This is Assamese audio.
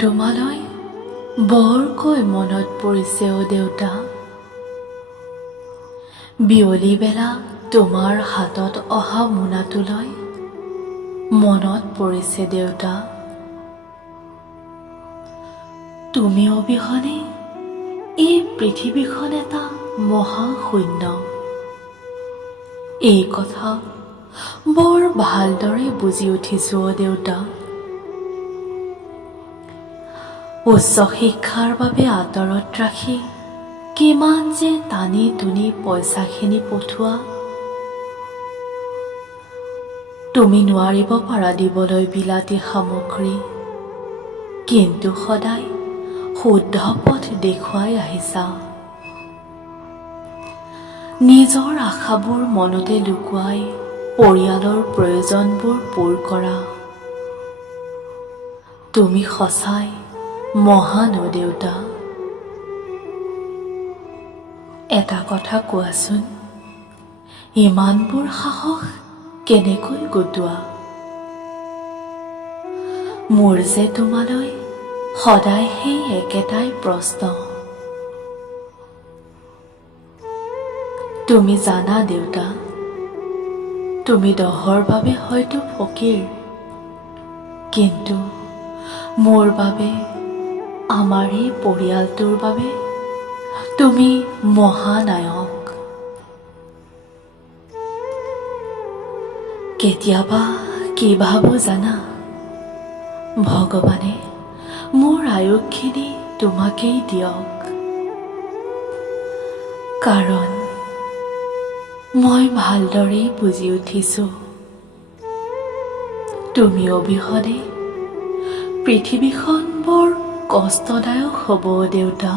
তোমালৈ বৰকৈ মনত পৰিছে অ দেউতা। বিয়লি বেলা তোমাৰ হাতত অহা মোনাটোলৈ মনত পৰিছে দেউতা। তুমি অবিহনে এই পৃথিৱীখন এটা মহাশূন্য। এই কথা বৰ ভালদৰে বুজি উঠিছো অ দেউতা। উচ্চ শিক্ষাৰ বাবে আঁতৰত ৰাখি কিমান যে টানি টুনি পইচাখিনি পঠোৱা। তুমি নোৱাৰিব পাৰা দিবলৈ বিলাতী সামগ্ৰী, কিন্তু সদায় শুদ্ধ পথ দেখুৱাই আহিছা। নিজৰ আশাবোৰ মনতে লুকুৱাই পৰিয়ালৰ প্ৰয়োজনবোৰ পূৰ কৰা। তুমি সঁচাই মহান অ দেউতা। এটা কথা কোৱাচোন, ইমানবোৰ সাহস কেনেকৈ গোটোৱা? মোৰ যে তোমালৈ সদায় সেই একেটাই প্ৰশ্ন। তুমি জানা দেউতা, তুমি দহৰ বাবে হয়তো ফকীৰ, কিন্তু মোৰ বাবে, আমাৰ এই পৰিয়ালটোৰ বাবে তুমি মহানায়ক। কেতিয়াবা কি ভাবো জানা, ভগৱানে মোৰ আয়ুসখিনি তোমাকেই দিয়ক, কাৰণ মই ভালদৰেই বুজি উঠিছো, তুমি অবিহনে পৃথিৱীখন বৰ কষ্টদায়ক হ'ব দেউতা।